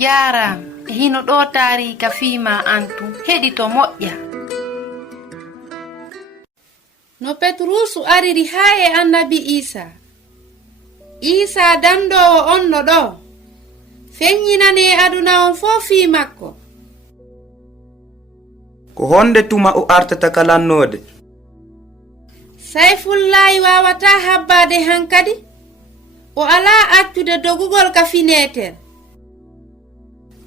Jaram hino ɗo taarika fiima antu heɗi to moƴƴa. No Petrusu ariri haa e annabi Isa dandowo on no ɗo feññinane aduna on fof fii makko. Ko honde tuma o artata kalannode? Sayfullahi wawata habbade hankadi o ala accude dogugol ka fineter.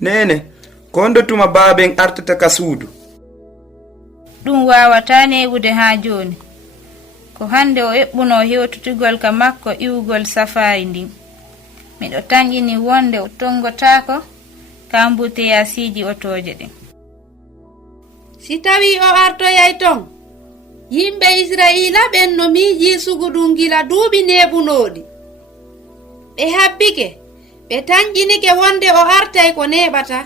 Nene, ko honde tuma baaben artata ka suudu? Ɗum wawata newude ha joni. Ko hande o eɓɓuno hewtutugol ka makko iwugol safari ndin. Miɗo tanƴini wonde o tongotako ka mbuteyasiji otoje ɗin. Si tawi o artoyay ton, yimɓe Israila ɓen no miiji suguɗum gila duuɓi neɓunoɗi. Ɓe habbike, ɓe tanƴinike wonde o artay ko neɓata.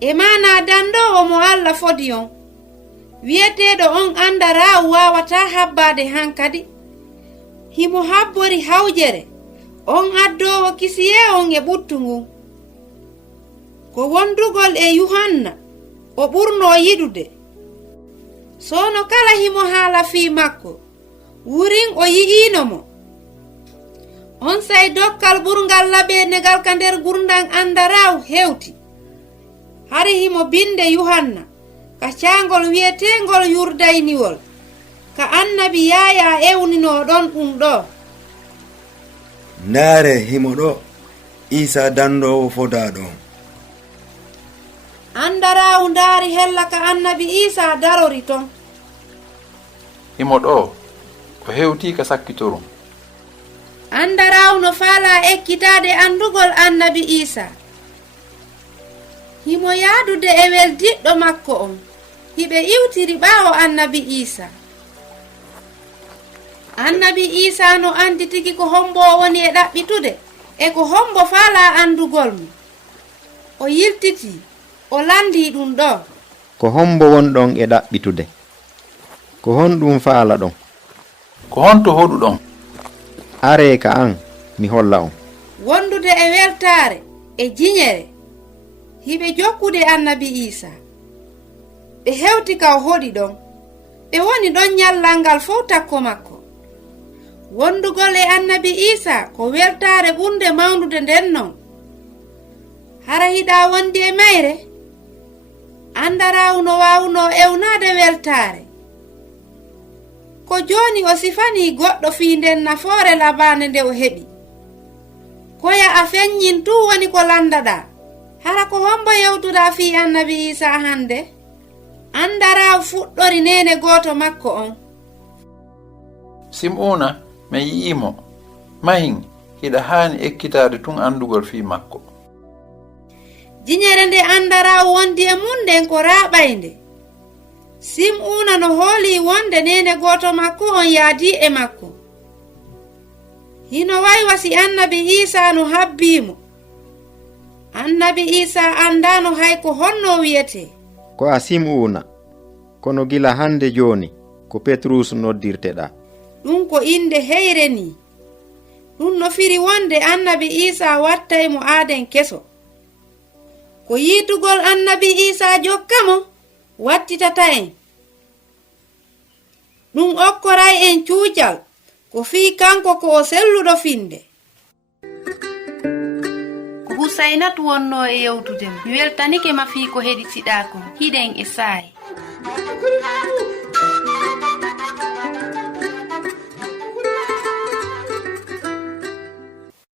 E mana dandowo mo Allah fodi on. Wiyeteɗo on anda rawu wawata habbade hankadi. Himo habbori hawjere, on addowo kisiye on e ɓuttu ngun. Ko wondugol e Yuhanna, o ɓurno yiɗude. Sono kala himo haala fii makko, wurin o yi'ino mo. On say dokkal ɓurgal laɓenegal ka nder gurdan anda rawu hewti. Hari himo binde Yuhanna, ka caangol wi'etengol yurdayniwol, ka annabi Yaya ewnino ɗon ɗum ɗo. Ndaare himo ɗo, Isa dandowo fodaɗo. Andarawu ndaari hella ka annabi Isa darori ton. Himo ɗo, ko hewti ka sakkitorun. Andarawu no faala ekkitade andugol annabi Isa. Himo yaadude e weldiɗɗo makko on. Hiɓe iwtiri ɓaawo annabi Isa. Annabi Isa no andi tigi ko hombo woni e ɗaɓɓitude e ko hombo faala andugol mo. O yiltiti, o landi ɗum ɗo. Ko hombo wonɗon e ɗaɓɓitude. Ko honɗum faala ɗon? Ko honto hoɗu ɗon? Are ka an, mi holla on. Wondude e weltare e jiñere. Hiɓe jokkude annabi Isa. Ɓe hewti ka o hoɗi ɗon. Ɓe woni ɗon nyallal ngal fof takko makko. Wondugol e annabi Isa ko weltare ɓurde mawnude nden non. Hara hiɗa wondi e mayre? Andarawu no wawuno ewnade weltare. Ko joni o sifani goɗɗo fii nden nafoore labane nde o heɓi. Koya a feññin tu woni ko landaɗa. Hara ko hombo yewtuɗa fii annabi Isa hande? Andarawu fuɗɗori nene goto makko on. Sim'una mi yi'imo, mahin hiɗa haani ekkitade tun andugol fii makko. Jiñere nde andarawu wondi e mun nden ko raɓaynde. Sim'una no hooli wonde nene goto makko on yaadi e makko. Hino waywa si annabi Isa no habbimo. Annabi Isa andano hay ko honno wiyete. Ko a Sim'una, kono gila hande joni ko Petrus noddirteɗa. Ɗum ko inde heyre ni. Ɗum no firi wonde annabi Isa wattay mo aaden keso. Ko yiitugol annabi Isa jokkamo wattitata en. Ɗum okkoray en cuucal ko fii kanko ko o selluɗo finde. Ko Husaynatu wonno e yewtudema. Mi weltanike ma fii ko heɗitiɗa kon. Hiɗen e saayi.